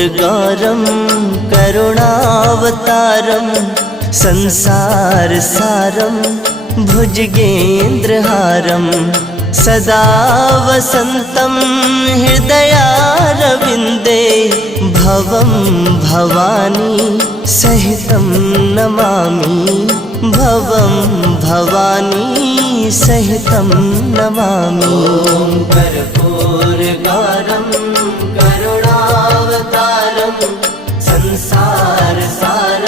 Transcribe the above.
कर्पूरगौरं करुणावतारं संसारसारं भुजगेन्द्रहारं सदा वसन्तं हृदयारविन्दे भवं भवानी सहितं नमामि भवं भवानी सहितं नमामि। कर्पूरगौरं करुणावतारं संसारसारं